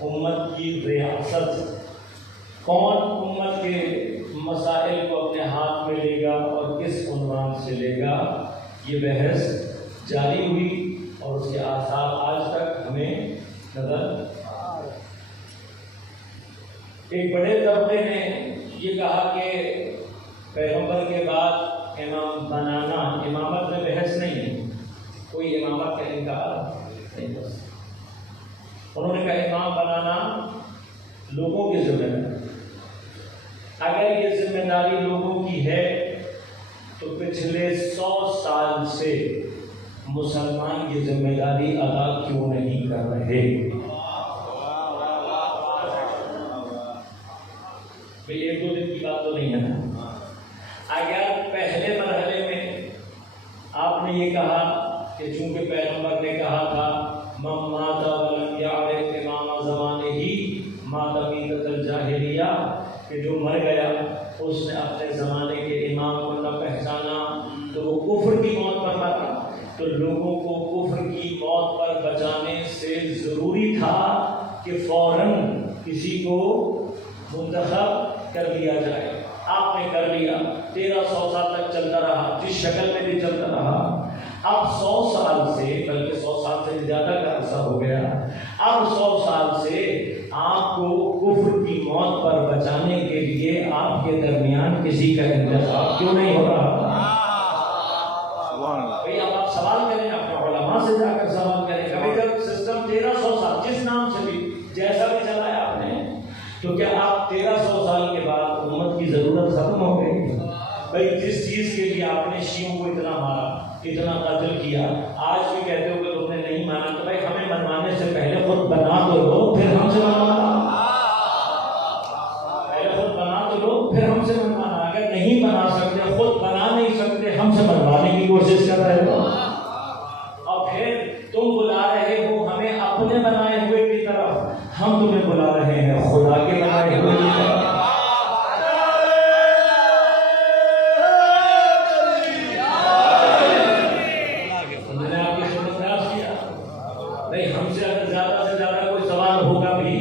امت کی ریاست، کون امت کے مسائل کو اپنے ہاتھ میں لے گا اور کس عنوان سے لے گا، یہ بحث جاری ہوئی اور اس کے آثار آج تک ہمیں نظر آ رہے۔ ایک بڑے طبقے نے یہ کہا کہ پیغمبر کے بعد امام بنانا، امامت میں بحث نہیں ہے، کوئی امامت کا انکار نہیں کر سکتا۔ انہوں نے کہا امام بنانا لوگوں کی ذمہ داری، اگر یہ ذمہ داری لوگوں کی ہے تو پچھلے 100 سال سے مسلمان یہ ذمہ داری ادا کیوں نہیں کر رہے؟ بھئی ایک دو دن کی بات تو نہیں ہے نا۔ اگر پہلے مرحلے میں آپ نے یہ کہا کہ چونکہ پیغمبر نے کہا تھا من مات ولم یعرف امام زمانہ ہی مات میتۃ الجاہلیہ، کہ جو مر گیا اس نے اپنے زمانے کے امام کو نہ پہچانا تو وہ کفر کی موت پر مرا۔ تو لوگوں کو کفر کی موت پر بچانے سے ضروری تھا کہ فوراً کسی کو منتخب کر لیا جائے۔ آپ نے کر لیا، 1300 سال تک چلتا رہا، جس شکل میں بھی چلتا رہا۔ اب 100 سال سے، بلکہ 100 سال سے زیادہ کا عرصہ ہو گیا، اب 100 سال سے آپ کو کفر کی موت پر بچانے کے لیے آپ کے درمیان کسی کا انتخاب کیوں نہیں ہو رہا؟ بھئی اب آپ سوال کریں، اپنے علماء سے جا کر سوال کریں، کبھی جب سسٹم 1300 سال جس نام سے بھی جیسا بھی چلایا آپ نے، تو کیا آپ 1300 سال کے بعد امت کی ضرورت ختم ہو گئی؟ بھئی جس چیز کے لیے آپ نے شیعوں کو اتنا مارا، اتنا قتل کیا، آج بھی کہتے ہو کہ تم نے نہیں مانا، تو بھائی ہمیں منوانے سے پہلے خود بنا تو لو پھر ہم سے منوانا، پہلے خود بنا تو لو پھر ہم سے منوانا۔ اگر نہیں بنا سکتے، خود بنا نہیں سکتے، ہم سے بنوانے کی کوشش کر رہے ہو، اور پھر تم بلا رہے ہو ہمیں اپنے بنائے ہوئے کی طرف، ہم تمہیں بلا رہے ہیں خدا کے بنائے ہوئے کی طرف۔ ہم سے اگر زیادہ سے زیادہ کوئی سوال ہوگا بھی،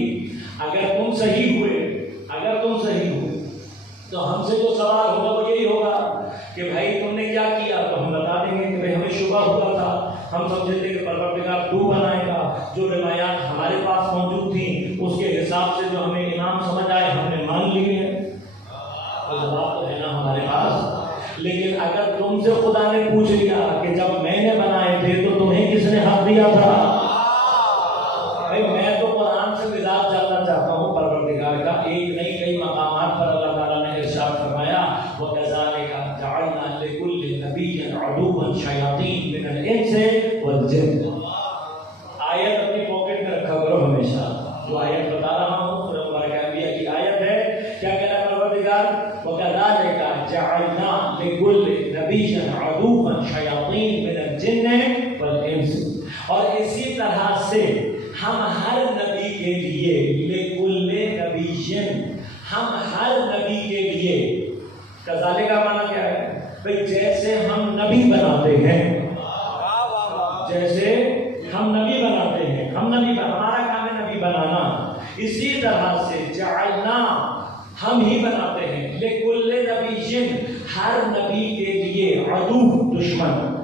اگر تم صحیح ہوئے تو ہم سے جو سوال ہوگا وہ یہی ہوگا کہ بھائی تم نے کیا کیا، تو ہم بتا دیں گے کہ بھائی ہمیں شبہ ہوا تھا، ہم سمجھے تھے کہ پروردگار تو بنائے گا، جو روایات ہمارے پاس موجود تھیں اس کے حساب سے جو ہمیں امام سمجھ آئے ہم نے مان لیے ہیں، تو جواب تو ہے نا ہمارے پاس۔ لیکن اگر تم سے خدا نے پوچھ لیا کہ جب میں نے بنائے تھے تو تمہیں کس نے حق دیا تھا؟ میں تو قرآن سے مزاج جاننا چاہتا ہوں پروردگار کا، ایک نہیں کئی مقامات پر اللہ تعالیٰ نے ارشاد فرمایا وَكَذَلِكَ جَعَلْنَا لِكُلِّ نَبِيٍّ عَدُوًّا شَيَاطِينَ مِنَ الْإِنسِ وَالْجِنِّ۔ آیت اپنی پاکٹ میں رکھا کرو ہمیشہ، جو آیت بتا رہا ہوں سورہ مبارکہ انبیاء کی آیت ہے، کیا کہنا پروردگار وَكَذَلِكَ جَعَلْنَا لِكُلِّ نَبِيٍّ عَدُوًّا شَيَاطِينَ مِنَ الْجِنِّ وَالْإِنسِ، اور اسی طرح سے ہم ہر نبی کے لیے لِكُلِّ نَبِيٍّ، ہم ہر نبی کے لیے، کذالک کا معنی کیا ہے؟ بھئی جیسے ہم نبی بناتے ہیں، جیسے ہم نبی بناتے ہیں، ہمارا کام ہے نبی بنانا، اسی طرح سے جعلنا ہم ہی بناتے ہیں لِكُلِّ نَبِيٍّ، ہر نبی کے لیے عدو دشمن،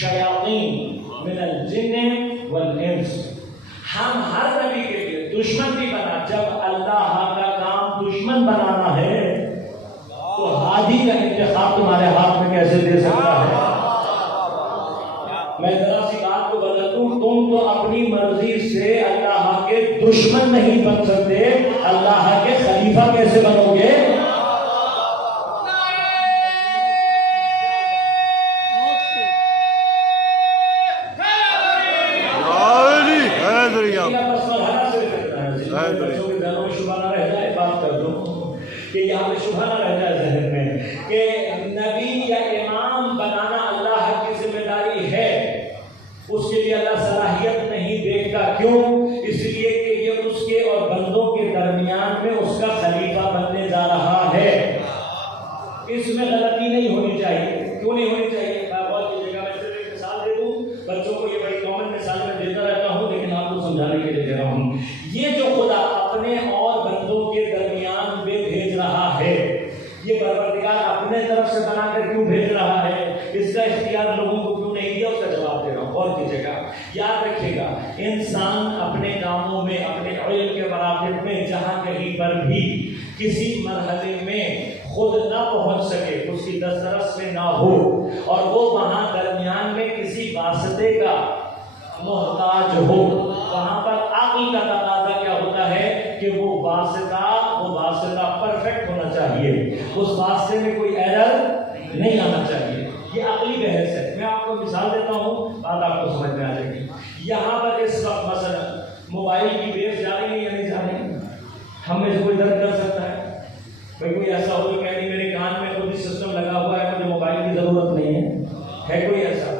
شیاطین من الجن والانس، ہم ہر نبی کے لیے دشمن بھی بنا۔ جب اللہ کا کام دشمن بنانا ہے تو ہادی کا انتخاب تمہارے ہاتھ میں کیسے دے سکتا ہے؟ میں ذرا سی بات کو بدل دوں، تم تو اپنی مرضی سے اللہ کے دشمن نہیں بن سکتے، اللہ کے خلیفہ کیسے بنو گے؟ کہ یہاں پہ شبہ نہ رہ جائے ذہن میں کہ نبی یا امام بنانا اللہ کی ذمہ داری ہے، اس کے لیے اللہ صلاحیت نہیں دیکھتا۔ کیوں؟ اس لیے کہ یہ اس کے اور بندوں کے درمیان میں اس کا خلیفہ بننے جا رہا ہے۔ اس میں غلطی نہیں ہونی چاہیے۔ کیوں نہیں ہونی چاہیے؟ بہت کی جگہ میں صرف ایک مثال دے دوں، بچوں کو یہ بڑی کامن مثال میں دیتا رہتا ہوں لیکن آپ کو سمجھانے کے لیے دے رہا ہوں۔ طرف سے بنا کر کیوں بھیج رہا ہے، اس کا اختیار لوگوں کو کیوں نہیں دیا، اس کا جواب دے رہا ہوں. غور کیجیے گا، یاد رکھیے گا، انسان اپنے کاموں میں، اپنے علم کے مراتب میں جہاں کہیں پر بھی کسی مرحلے میں خود نہ پہنچ سکے، اس کی دسترس میں نہ ہو، اور وہ وہاں درمیان میں کسی واسطے کا محتاج ہو، وہاں پر عقل کا تقاضا کیا ہوتا ہے کہ وہ واسطہ پرفیکٹ ہونا چاہیے، اس واسطے میں کوئی ایرر نہیں آنا چاہیے. یہ عقلی بحث ہے. میں آپ کو مثال دیتا ہوں، بات آپ کو سمجھ میں آ جائے گی. یہاں پر اس وقت مثلا موبائل کی ویوز جا رہی ہیں یا نہیں جا رہی ہیں؟ ہم میں سے کوئی درد کر سکتا ہے؟ کوئی ایسا ہو کہ نہیں میرے کان میں خود ہی سسٹم لگا ہوا ہے، مجھے موبائل کی ضرورت نہیں ہے کوئی ایسا؟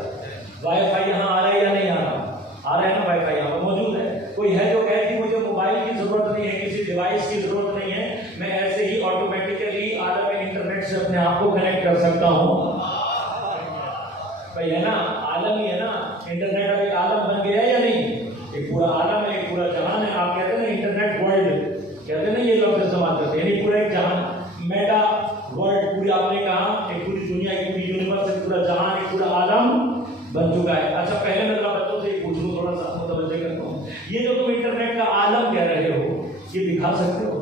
وائی فائی یہاں آ رہا ہے یا نہیں آ رہا؟ آ رہا ہے نا، وائی فائی یہاں پر موجود ہے. کوئی ہے جو کہے کہ مجھے موبائل کی ضرورت نہیں ہے، کسی ڈیوائس کی ضرورت نہیں ہے، میں ایسے ہی آٹومیٹیکلی عالم انٹرنیٹ سے اپنے آپ کو کنیکٹ کر سکتا ہوں؟ بھائی ہے نا، عالم ہی ہے نا، انٹرنیٹ اب ایک عالم بن گیا ہے یا نہیں؟ ایک پورا عالم ہے، ایک پورا جہان ہے. آپ کہتے ہیں نا انٹرنیٹ ورلڈ، کہتے ہیں نا یہ لفظ استعمال کرتے ہیں، یعنی پورا ایک جہان، میٹا ورلڈ، پوری آپ نے کہا ایک پوری دنیا، ایک پوری یونیورس، ایک پورا جہان، ایک پورا عالم بن چکا ہے. اچھا پہلے میں ذرا بچوں سے یہ پوچھ لوں، تھوڑا سا متوجہ کرتا ہوں، یہ جو تم انٹرنیٹ کا عالم کہہ رہے ہو، یہ دکھا سکتے ہو؟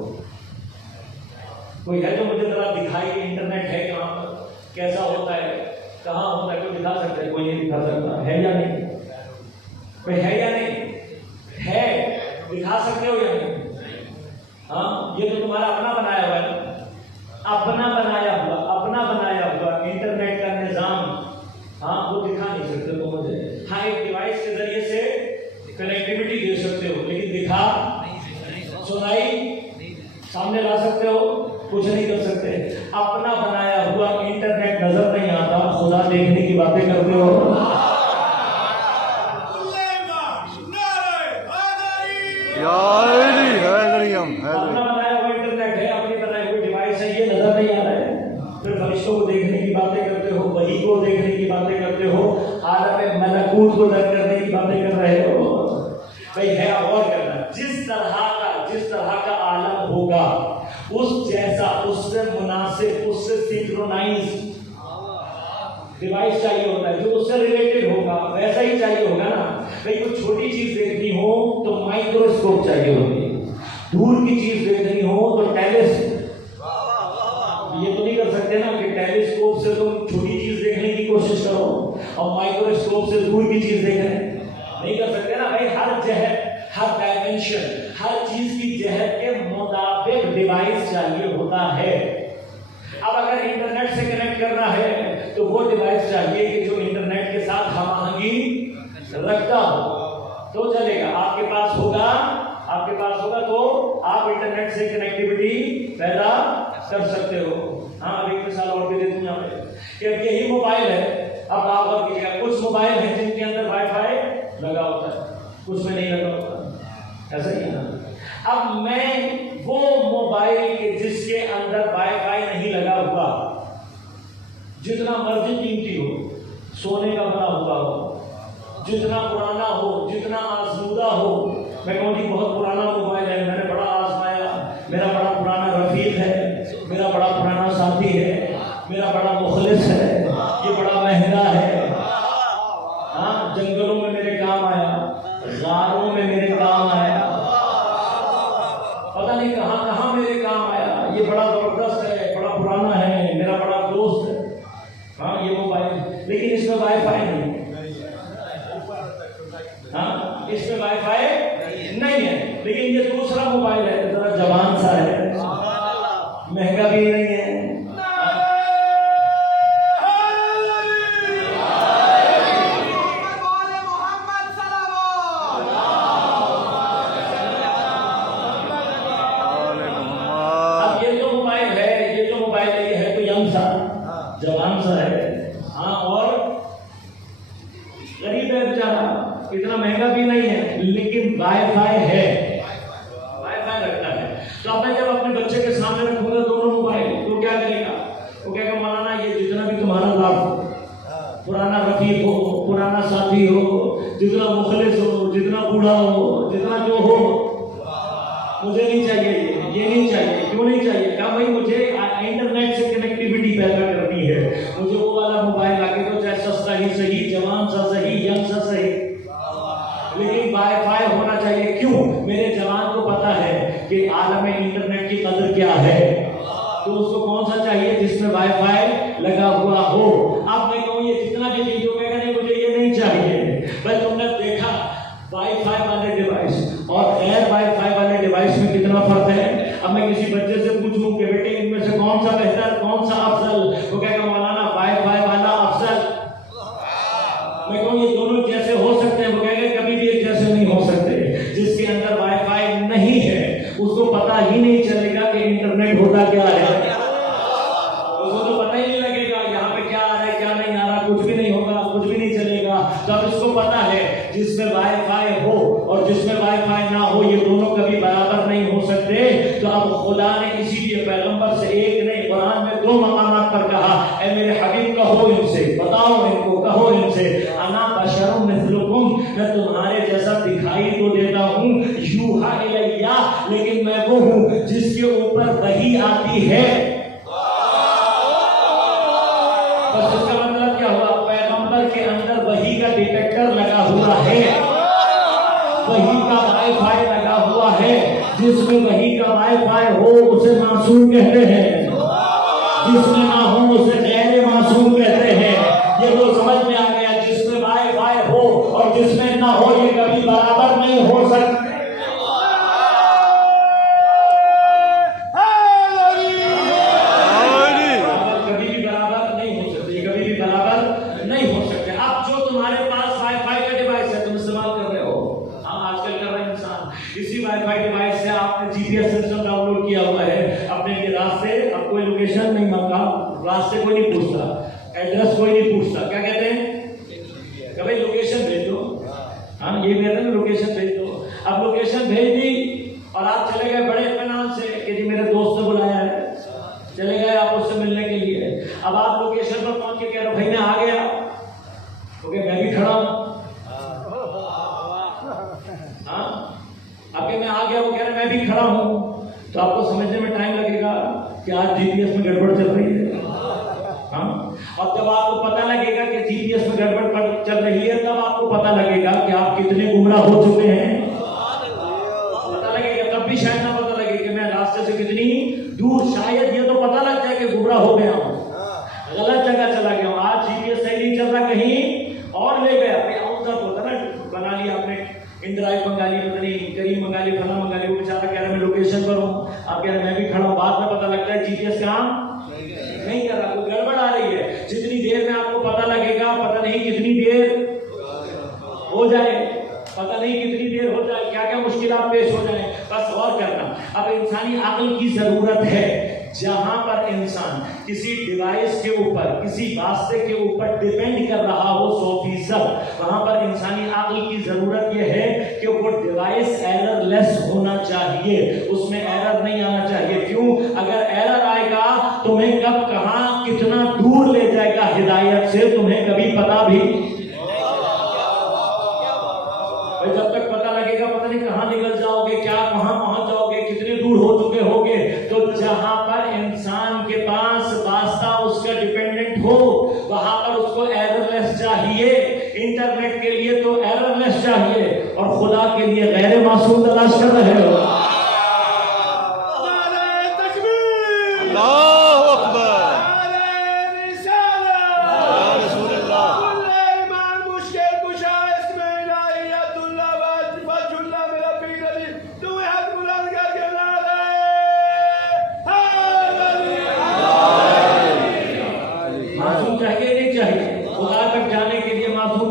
کوئی ہے جو مجھے ذرا دکھائے کہ انٹرنیٹ ہے کہاں پر، کیسا ہوتا ہے، کہاں ہوتا ہے؟ کوئی دکھا سکتا ہے؟ کوئی نہیں دکھا سکتا ہے یا نہیں؟ کوئی ہے یا نہیں ہے؟ دکھا سکتے ہو یا نہیں؟ ہاں، یہ تو تمہارا اپنا بنایا ہوا ہے، اپنا بنایا ہوا انٹرنیٹ کا نظام. ہاں، وہ دکھا نہیں سکتے تو مجھے. ہاں، ایک ڈیوائس کے ذریعے سے کنیکٹیوٹی دے سکتے ہو، لیکن دکھا سنائی سامنے لا سکتے ہو؟ کچھ نہیں کر سکتے. اپنا بنایا ہوا انٹرنیٹ نظر نہیں آتا، خدا دیکھنے کی باتیں کرتے ہو. اپنا بنایا ہوا انٹرنیٹ ہے، اپنی بنائی ہوئی ڈیوائس ہے، یہ نظر نہیں آ رہا ہے. پھر فرشتوں کو دیکھنے کی باتیں کرتے ہو، وحی کو دیکھنے کی باتیں کرتے ہو، عالم ملکوت کو درک کرنے کی باتیں کر رہے ہو. بھائی ہے، غور کرنا، جس طرح کا عالم ہوگا، اس جیسا، اس سے مناسب، اس سے سنکرونائز ڈیوائس چاہیے ہوتا ہے، جو اس سے ریلیٹڈ ہوگا ویسا ہی چاہیے ہوگا نا. بھائی کوئی چھوٹی چیز دیکھنی ہو تو مائکروسکوپ چاہیے ہوتی ہے، دور کی چیز دیکھنی ہو تو ٹیلیسکوپ. یہ تو نہیں کر سکتے نا کہ ٹیلیسکوپ سے تم چھوٹی چیز دیکھنے کی کوشش کرو اور مائکروسکوپ سے دور کی چیز دیکھیں، نہیں کر سکتے نا. بھائی ہر جہت، ہر ڈائمینشن، ہر چیز کی جہت کے مطابق ڈیوائس چاہیے ہوتا ہے. اب اگر انٹرنیٹ سے کنیکٹ کرنا ہے تو وہ ڈیوائس چاہیے کہ جو انٹرنیٹ کے ساتھ ہم آہنگی رکھتا ہو تو چلے گا. آپ کے پاس ہوگا تو آپ انٹرنیٹ سے کنیکٹیوٹی پیدا کر سکتے ہو. ہاں، اب ایک مثال اور بھی دیتا ہوں یہاں پہ کہ اب یہی موبائل ہے. اب آپ غور کیجیے گا، کچھ موبائل ہیں جن کے اندر وائی فائی لگا ہوتا ہے، کچھ میں نہیں لگا ہوتا، ایسا ہی ہے نا. اب میں وہ موبائل کے جس کے اندر وائی فائی نہیں لگا ہوا، جتنا مرضی قیمتی ہو، سونے کا بنا ہوا ہو، جتنا پرانا ہو، جتنا آزمودہ ہو، میں کہوں کہ بہت پرانا موبائل ہے، میں نے بڑا آزمایا، میرا بڑا پرانا رفیق ہے، میرا بڑا پرانا ساتھی ہے، میرا بڑا مخلص ہے، یہ بڑا مہنگا ہے، ہاں، جنگلوں میں میرے کام آیا، غاروں میں میرے کام آیا، پتہ نہیں کہاں کہاں میرے کام آیا، یہ بڑا زبردست ہے، بڑا پرانا ہے، میرا بڑا دوست ہے. ہاں، یہ موبائل، لیکن اس میں وائی فائی نہیں. ہاں، اس میں وائی فائی نہیں ہے، لیکن یہ دوسرا موبائل ہے، ذرا جوان سا ہے، مہنگا بھی نہیں ہے. اب یہ جو موبائل ہے یہ ہے تو ینگ سا، جوان سا ہے، ہاں، اور غریب ہے بیچارہ، اتنا مہنگا بھی نہیں ہے، لیکن وائی فائی ہے، وائی فائی رکھتا ہے. تو اب میں جب اپنے بچے کے سامنے رکھوں گا دونوں موبائل تو کیا کرے گا؟ وہ کہے گا مولانا یہ جتنا بھی تمہارا لاف، پرانا رفیق ہو، پرانا ساتھی ہو، جتنا مخلص ہو، جتنا بوڑھا ہو، جتنا جو ہو، مجھے نہیں چاہیے، یہ نہیں چاہیے. کیوں نہیں چاہیے؟ کہا بھائی مجھے انٹرنیٹ سے کنیکٹیوٹی پیدا کرنی ہے. گیا ہے، تو اس کو کون سا چاہیے؟ جس میں وائی فائی لگا ہوا ہو۔ اب میں کہوں یہ جتنا بھی چیز ہو گا نہیں مجھے یہ نہیں چاہیے، بس تم نے دیکھا وائی فائی والے ڈیوائس اور غیر وائی فائی والے ڈیوائس میں کتنا فرق ہے۔ اب میں کسی بچے سے پوچھوں کہ بیٹے ان میں سے کون سا بہتر، کون سا افضل، وہ کہے گا مولانا وائی فائی والا افضل۔ میں کہوں یہ دونوں جیسے ہو سکتے ہیں، وہ کہے گا کبھی بھی ایک جیسے نہیں ہو سکتے۔ جس کے اندر وائی فائی نہیں ہے اس کو پتہ ہی نہیں چلے گا کہ انٹرنیٹ ہوتا کیا ہے، اس کو تو پتہ ہی نہیں لگے گا یہاں پہ کیا آ رہا ہے کیا نہیں آ رہا، کچھ بھی نہیں ہوگا، کچھ بھی نہیں چلے گا۔ تو اب اس کو پتہ ہے جس میں وائی فائی ہو اور جس میں وائی فائی نہ ہو یہ دونوں کبھی برابر نہیں ہو سکتے۔ تو اب خدا نے اسی لیے پیغمبر سے ایک نہیں قرآن میں 2 مقامات پر کہا، اے میرے حبیب کہو ان سے، بتاؤ ان کو، کہو ان سے انا بشر مثلکم، میں تمہارے جیسا دکھائی تو دیتا ہوں، یوحا الیہ، لیکن میں وہ ہوں جس کے اوپر وحی آتی ہے۔ بس اس کا مطلب کیا ہوا؟ پیغمبر کے اندر وحی کا ڈیٹیکٹر لگا ہوا ہے، وحی کا وائی فائی لگا ہوا ہے۔ جس میں وحی کا وائی فائی ہو اسے معصوم کہتے ہیں، جس میں نہ ہو اسے غیر معصوم کہتے ہیں۔ یہ تو سمجھ میں آ گیا، جس میں وائی فائی ہو اور جس میں نہ ہو یہ کبھی برابر نہیں ہو سکتے۔ کبھی بھی برابر نہیں ہو سکتے، کبھی بھی برابر نہیں ہو سکتے۔ اب جو تمہارے پاس وائی فائی کا ڈیوائس ہے تم استعمال کر رہے ہو، ہم آج کل کر رہے ہیں انسان، اسی وائی فائی ڈیوائس سے آپ نے G P S system download کیا ہوا ہے اپنے لیے، راستے اب کوئی لوکیشن نہیں مانگا، راستے کوئی نہیں پوچھتا، ایڈریس کوئی نہیں پوچھتا، کیا کہتے ہیں کہ بھائی لوکیشن بھیج دو، ہاں یہ کہتے ہیں نا لوکیشن بھیج دو۔ اب لوکیشن بھیج دی اور آپ چلے گئے بڑے اطمینان سے کہ جی میرے دوست نے بلایا ہے، چلے گئے آپ اس سے ملنے کے لیے۔ اب آپ لوکیشن پر پہنچ کے کہہ رہے بھائی میں آ گیا، تو کہ میں بھی کھڑا ہوں، ہاں اب کہ میں آ گیا، وہ کہہ رہے میں بھی کھڑا ہوں، تو آپ کو سمجھنے میں ٹائم لگے گا کہ آج جی پی ایس میں گڑبڑ چل رہی ہے، ہاں۔ اور جب آپ کو پتہ لگے گا کہ جی پی ایس میں گڑبڑ چل رہی ہے تب آپ کو پتہ لگے گا کہ آپ کتنے گمراہ ہو چکے ہیں، پتہ لگے گا۔ تب بھی شاید نہ پتہ لگے کہ میں راستے سے کتنی دور، شاید یہ تو پتہ لگ جائے کہ گمراہ ہو گیا ہوں، غلط جگہ چلا گیا ہوں، آج جی پی ایس صحیح نہیں چل رہا، کہیں اور لے گیا، ہوتا نا بنا لیا آپ نے، انڈرائیو منگا لی، پتہ نہیں کریم منگا لی، فلاں منگا لی، وہ بیچارہ کہہ رہا ہے میں لوکیشن پر ہوں، آپ کہہ رہے ہیں میں بھی کھڑا ہوں، بعد میں پتہ لگتا ہے جی پی ایس کام نہیں کر رہا، کوئی گڑبڑ آ رہی ہے۔ جتنی دیر میں آپ کو پتہ لگے گا، پتہ نہیں کتنی دیر ہو جائے، پتہ نہیں کتنی دیر ہو جائے، کیا کیا مشکلات پیش ہو جائیں، بس غور کرنا۔ اب انسانی عقل کی ضرورت ہے، جہاں پر انسان کسی ڈیوائس کے اوپر، کسی واسطے کے اوپر ڈیپینڈ کر رہا ہو 100%، وہاں پر انسانی عقل کی ضرورت یہ ہے کہ وہ ڈیوائس ایرر لیس ہونا چاہیے، اس میں ایرر نہیں آنا چاہیے۔ کیوں؟ اگر ایرر آئے گا تمہیں کب کہاں کتنا دور لے جائے گا ہدایت سے تمہیں کبھی پتا بھی، جب تک پتہ لگے گا پتہ نہیں کہاں نکل جاؤ گے، کیا کہاں پہنچ جاؤ گے، کتنے دور ہو چکے ہوگے۔ تو جہاں پر انسان کے پاس واسطہ اس کا ڈیپینڈنٹ ہو وہاں پر اس کو ایرر لیس چاہیے۔ انٹرنیٹ کے لیے تو ایرر لیس چاہیے اور خدا کے لیے غیر معصوم تلاش کر رہے ہو۔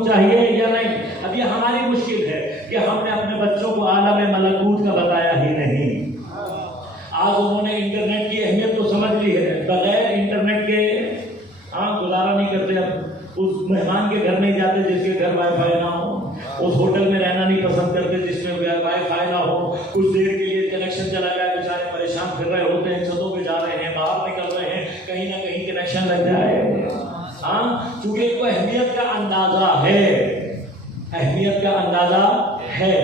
چاہیے یا نہیں؟ اب یہ ہماری مشکل ہے کہ ہم نے اپنے بچوں کو عالم ملکوت کا بتایا ہی نہیں۔ آج انہوں نے انٹرنیٹ کی اہمیت تو سمجھ لی ہے، بغیر انٹرنیٹ کے گزارا نہیں کرتے، اب اس مہمان کے گھر نہیں جاتے جس کے گھر وائی فائی نہ ہو، اس ہوٹل میں رہنا نہیں پسند کرتے جس میں وائی فائی نہ ہو۔ کچھ دیر کے لیے کنیکشن چلا جائے، بیچارے پریشان پھر رہے ہوتے ہیں، چھتوں پہ جا رہے ہیں، باہر نکل رہے ہیں، کہیں نہ کہیں کنیکشن لگ جائے، چونکہ ان کو اہمیت کا اندازہ ہے، اہمیت کا اندازہ ہے۔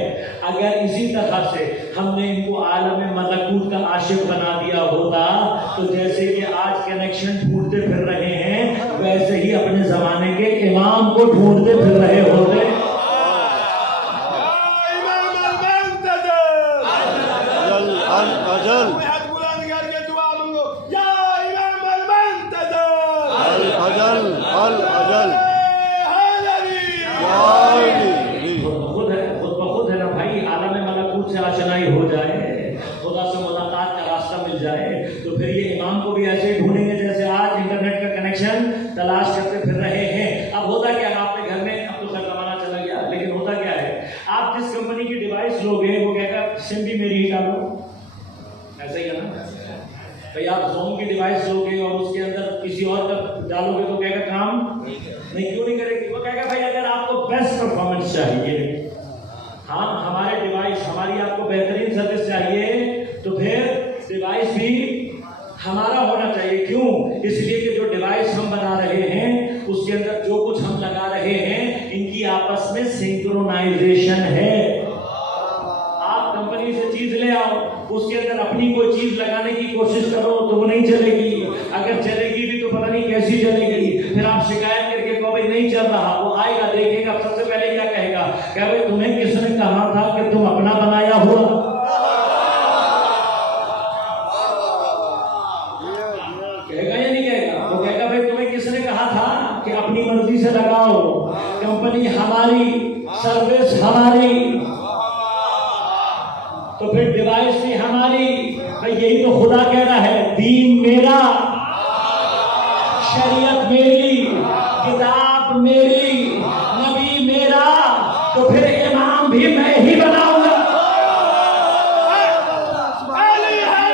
اگر اسی طرح سے ہم نے ان کو عالم ملکوت کا عاشق بنا دیا ہوتا تو جیسے کہ آج کنیکشن ڈھونڈتے پھر رہے ہیں ویسے ہی اپنے زمانے کے امام کو ڈھونڈتے پھر رہے ہوتے۔ یہ امام کو بھی ایسے ہی ڈھونڈیں گے جیسے آج انٹرنیٹ کا کنیکشن تلاش کرتے پھر رہے ہیں. اب ہوتا کیا ہے آپ کے گھر میں، اب تو خیر زمانہ چلا گیا، لیکن ہوتا کیا ہے آپ جس کمپنی کی ڈیوائس لوگے وہ کہے گا سم بھی میری ہی ڈالو، ایسا ہی ہے نا. بھائی آپ زوم کی ڈیوائس لوگے اور اس کے اندر کسی اور کا ڈالو گے تو کہے گا کام نہیں، کیوں نہیں کرے گی؟ وہ کہے گا بھائی اگر آپ کو بیسٹ پرفارمنس چاہیے، ہاں ہمارے ڈیوائس ہماری آپ کو بہترین سروس چاہیے تو پھر ڈیوائس بھی ہمارا ہونا چاہیے. کیوں؟ اس لیے کہ جو ڈیوائس ہم بنا رہے ہیں اس کے اندر جو کچھ ہم لگا رہے ہیں ان کی آپس میں سنکرونائزیشن ہے. آپ کمپنی سے چیز لے آؤ، اس کے اندر اپنی کوئی چیز لگانے کی کوشش کرو تو وہ نہیں چلے گی، اگر چلے گی بھی تو پتہ نہیں کیسی چلے گی. پھر آپ شکایت کر کے کہو بھائی نہیں چل رہا، وہ آئے گا دیکھے گا، سب سے پہلے کیا کہے گا کہ بھائی تمہیں کس نے کہا تھا کہ تم اپنا بنایا ہوا؟ کہے گا یا نہیں کہے گا؟ وہ کہے گا بھائی تمہیں کس نے کہا تھا کہ اپنی مرضی سے لگاؤ، کمپنی ہماری، سروس ہماری، تو پھر ڈیوائس بھی ہماری. یہی تو خدا کہہ رہا ہے دین میرا، شریعت میری، کتاب میری، نبی میرا، تو پھر امام بھی میں ہی بناؤں گا. علی حق،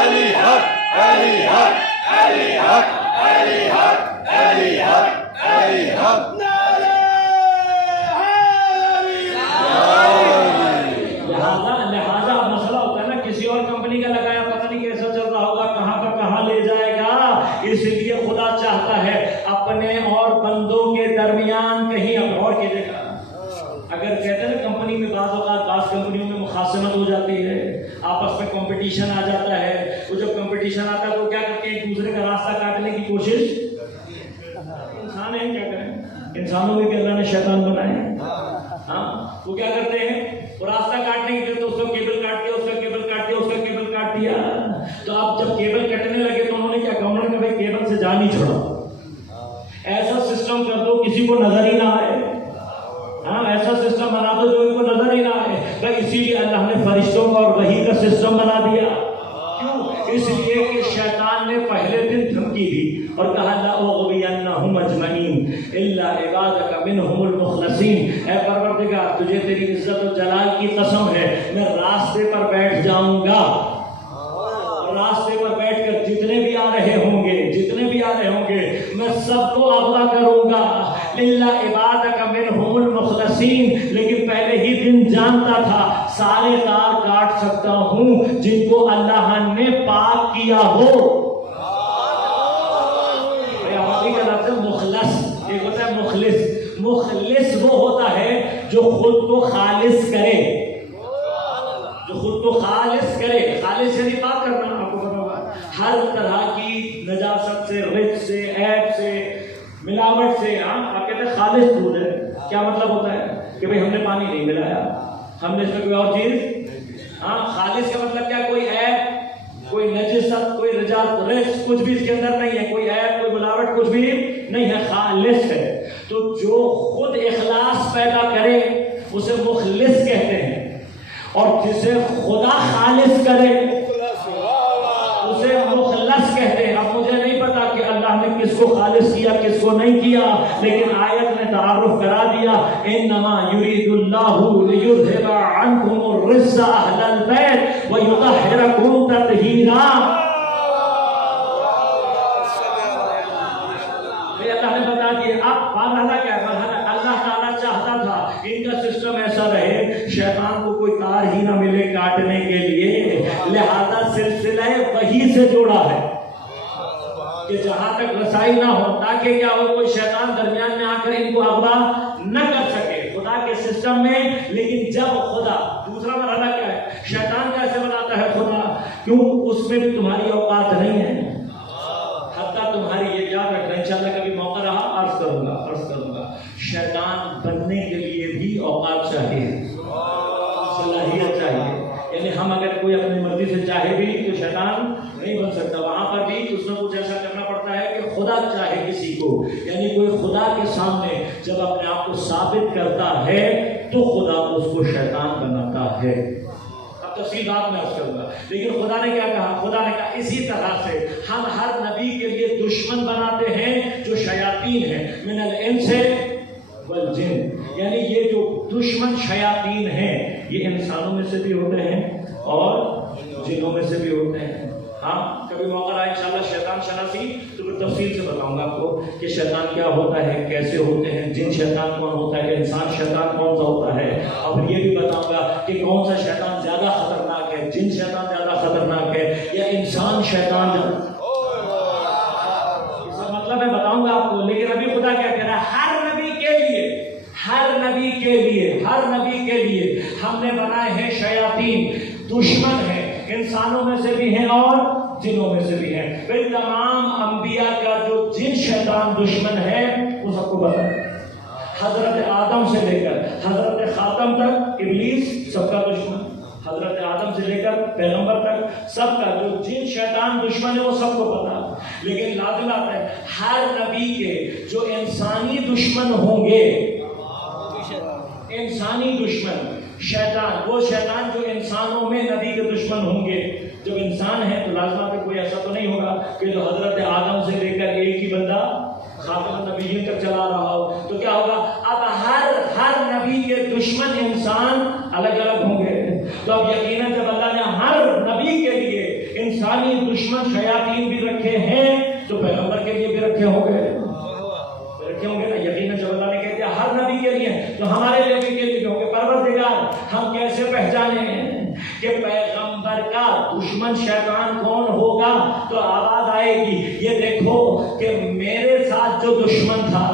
علی حق، علی حق، علی حق، علی حق، علی حق، علی حق. لہذا مسئلہ ہوتا ہے نا، کسی اور کمپنی کا لگایا پتہ نہیں کیسا چل رہا ہوگا، کہاں کا کہاں لے جائے گا. اس لیے خدا چاہتا ہے اپنے اور بندوں کے درمیان کہیں اب اور کی جگہ. اگر کہتے ہیں نا کمپنی میں بعض اوقات بعض کمپنیوں میں مخاصمت ہو جاتی ہے، آپس میں کمپٹیشن آ جاتا ہے. وہ جب کمپٹیشن آتا ہے تو کیا کرتے ہیں ایک دوسرے کا راستہ کاٹنے کی کوشش. انسان ہے کیا کریں، انسانوں میں بھی اللہ نے شیطان بنائے. ہاں وہ کیا کرتے ہیں، وہ راستہ کاٹنے کے لیے تو اس کا کیبل کاٹ دیا، اس کا کیبل کاٹ دیا، اس کا کیبل کاٹ دیا. تو اب جب کیبل کٹنے لگے تو انہوں نے کیا کہا، انہوں نے کہا بھائی کیبل سے جان ہی چھوڑا، ایسا سسٹم کر دو کسی کو نظر ہی نہ آئے. ہاں ایسا سسٹم بنا دو جو ان کو نظر ہی نہ آئے. اسی لیے اللہ نے فرشتوں کا اور وحی کا سسٹم بنا دیا. کیوں؟ اس لیے کہ شیطان نے پہلے دن دھمکی دی اور کہا لَأُغْوِيَنَّهُمْ أَجْمَعِينَ إِلَّا عِبَادَكَ مِنْهُمُ الْمُخْلَصِينَ. اے پروردگار تجھے تیری عزت و جلال کی قسم ہے میں راستے پر بیٹھ جاؤں گا، اور راستے پر بیٹھ کر جتنے بھی آ رہے ہوں گے میں سب کو اغوا کروں گا. إِلَّا عِبَادَكَ مِنْهُمُ الْمُخْلَصِينَ. لیکن پہلے ہی دن جانتا تھا سارے تار کاٹ سکتا ہوں جن کو اللہ نے پاک کیا ہو. مخلص ایک ہوتا ہے مخلص. مخلص وہ ہوتا ہے جو خود کو خالص کرے، جو خود کو خالص کرے. خالص یعنی پاک کرنا. آپ کو پتا ہوگا ہر طرح کی نجاست سے، رچ سے، عیب سے، ملاوٹ سے. آپ کہتے ہیں خالص دودھ ہے. کیا مطلب ہوتا ہے کہ بھئی ہم نے پانی نہیں ملایا، ہم نے اس میں کوئی اور چیز. خالص کا مطلب کیا، کوئی عیب، کوئی نجاست، کوئی رچ کچھ بھی اس کے اندر نہیں ہے، کوئی عیب، کوئی ملاوٹ کچھ بھی نہیں ہے، خالص ہے. تو جو خود اخلاص پیدا کرے اسے مخلص کہتے ہیں، اور جسے خدا خالص کرے اسے مخلص کہتے ہیں. اب مجھے نہیں پتا کہ اللہ نے کس کو خالص کیا کس کو نہیں کیا، لیکن آیت نے تعارف کرا دیا انما یرید اللہ لیذھب عنکم الرجس اہل البیت ویطہرکم تطہیرا. اللہ نے بتا دیا. اب مرحلہ کیا ہے، مرحلہ اللہ تعالیٰ چاہتا تھا ان کا سسٹم ایسا رہے شیطان کو کوئی تار ہی نہ ملے کاٹنے کے لیے، لہذا سلسلہ وحی سے جوڑا ہے کہ جہاں تک رسائی نہ ہو، تاکہ کیا ہو کوئی شیطان درمیان میں آ کر ان کو اغوا نہ کر سکے خدا کے سسٹم میں. لیکن جب خدا، دوسرا مرحلہ کیا ہے، شیطان کیسے بناتا ہے خدا، کیوں اس میں بھی تمہاری اوقات نہیں ہے. حتیٰ تمہاری یہ یاد رکھنا، انشاءاللہ کبھی موقع رہا عرض کروں گا شیطان بننے کے لیے بھی اوقات چاہیے، صلاحیت چاہیے. یعنی ہم اگر کوئی اپنی مرضی سے چاہے بھی تو شیطان نہیں بن سکتا. وہاں پر بھی کچھ نہ کچھ ایسا کرنا پڑتا ہے کہ خدا چاہے کسی کو. یعنی کوئی خدا کے سامنے جب اپنے آپ کو ثابت کرتا ہے تو خدا اس کو شیطان بناتا ہے. اب تفصیل بعد میں اس کروں گا. لیکن خدا نے کیا کہا؟ خدا نے کہا اسی طرح سے ہم ہر نبی کے لیے دشمن بناتے ہیں جو شیاطین ہیں، من الانس والجن. یعنی یہ جو دشمن شیاطین ہیں یہ انسانوں میں سے بھی ہوتے ہیں اور جنوں میں سے بھی ہوتے ہیں. ہاں کبھی موقع آئے انشاءاللہ شیطان شناسی تو پھر تفصیل سے بتاؤں گا آپ کو کہ شیطان کیا ہوتا ہے، کیسے ہوتے ہیں، جن شیطان کون ہوتا ہے، انسان شیطان کون سا ہوتا ہے، اور پھر یہ بھی بتاؤں گا کہ کون سا شیطان زیادہ خطرناک ہے، جن شیطان زیادہ خطرناک ہے یا انسان شیطان زیادہ. اس کا مطلب میں بتاؤں گا آپ کو. لیکن ابھی خدا کیا کہہ رہا ہے؟ ہر نبی کے لیے، ہر نبی کے لیے، ہر نبی کے لیے ہم نے بنائے ہیں شیاطین، دشمن ہیں، انسانوں میں سے بھی ہیں اور جنوں میں سے بھی ہیں. پھر تمام انبیاء کا جو جن شیطان دشمن ہے وہ سب کو پتہ ہے. حضرت آدم سے لے کر حضرت خاتم تک ابلیس سب کا دشمن. حضرت آدم سے لے کر پیغمبر تک سب کا جو جن شیطان دشمن ہے وہ سب کو پتہ. لیکن لازم آتا ہے ہر نبی کے جو انسانی دشمن ہوں گے، انسانی دشمن شیطان، وہ شیطان جو انسانوں میں نبی کے دشمن ہوں گے. جب انسان ہے تو لازمہ کہ کوئی ایسا تو نہیں ہوگا کہ جو حضرت آدم سے لے کر ایک ہی بندہ خاتم النبیین تک چلا رہا ہو. تو کیا ہوگا؟ اب ہر نبی کے دشمن انسان الگ الگ ہوں گے. تو اب یقیناً جب اللہ نے ہر نبی کے لیے انسانی دشمن شیاطین بھی رکھے ہیں تو پیغمبر کے لیے بھی رکھے ہوں گے نا. یقیناً جب اللہ نے کہہ دیا ہر نبی کے لیے تو ہمارے نبی کے لیے بھی ہوں گے. پروردگار ہم کیسے پہچانیں کہ پیغمبر کا دشمن شیطان کون ہوگا؟ تو آواز آئے گی یہ دیکھو کہ میرے ساتھ جو دشمن تھا،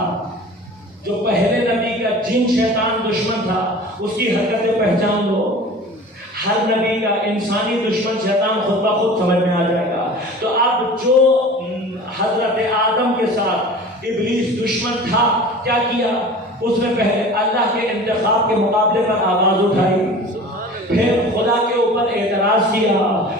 جو پہلے نبی کا جن شیطان دشمن تھا، اس کی حرکتیں پہچان لو. ہر نبی کا انسانی دشمن شیطان خود بخود سمجھ میں آ جائے گا. تو اب جو حضرت آدم کے ساتھ ابلیس دشمن تھا، کیا کیا اس نے؟ پہلے اللہ کے انتخاب کے مقابلے پر آواز اٹھائی، پھر خدا کے اوپر اعتراض کیا،